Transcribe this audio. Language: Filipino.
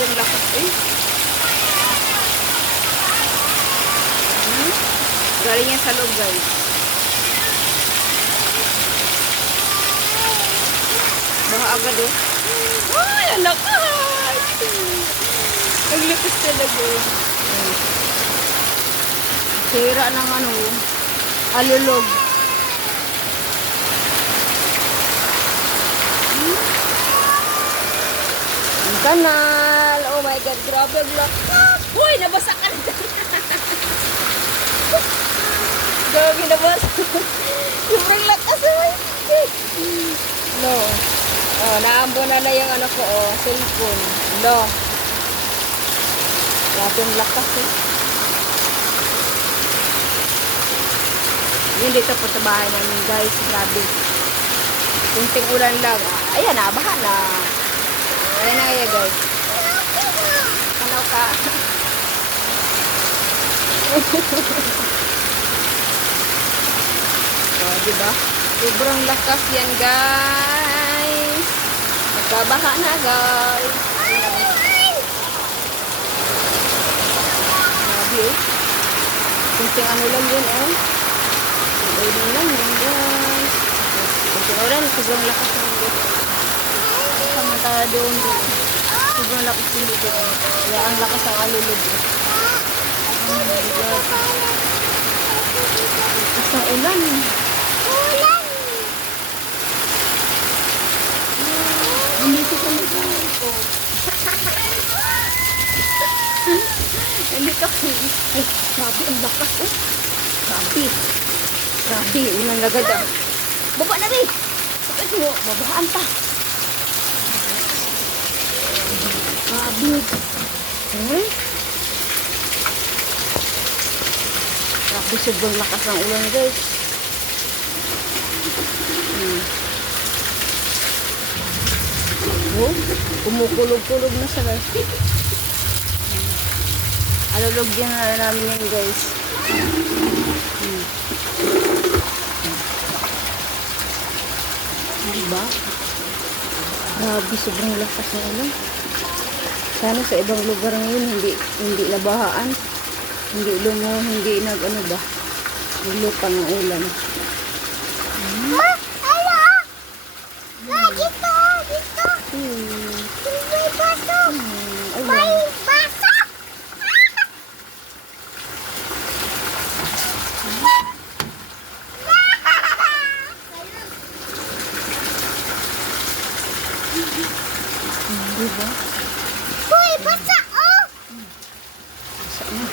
sobrang lakas eh. Galing yan sa loob, guys. Baha agad oh. Ay, ang lakas! Ang lakas talaga. Sira ng ano, alulog. Ang kanal. Oh my God, grabe ang lakas. Uy, nabasa ka na. Grabe nabasa. Sobrang lakas oh. No. Oh, naambo na yung ano ko, oh, cellphone. No. Grabe ang lakas eh. Yun dito po sa bahay namin, guys. Grabe. Kunting ulan lang. Ayan na, baha na. Ayan na kaya, guys. Ano ka? Oh, diba? Sobrang lakas yan, guys. Magbabaha na, guys. Grabe. Kunting ano lang yun, oh. Kunting lang yun, guys. Kunting ulan, sobrang lakas yan, guys. Samantala doon. Sobrang lakas yung dito. Kaya ang lakas ang alulog. Oh my God. Lakas ang ulan. Nandito kami guys. Nandito kami. Ay, grabe ang lakas. Oh. Grabe. Grabe, ulan agad ah. Baba na rin. Bakit mo? Babaan pa. Grabe. Grabe, sobrang lakas ng ulan guys. Oh, kumukulog-kulog na siya guys. Alulog yan na namin yan guys. Diba? Grabe, sobrang lakas ng ulan. Sana sa ibang lugar ngayon hindi nabahaan. Hindi nag-ano ba? Nilutang ng ulan. Ma, ala! Ma, dito! Dito! May baso! May baso! Diba? Uy, basa! Oh! Saan ang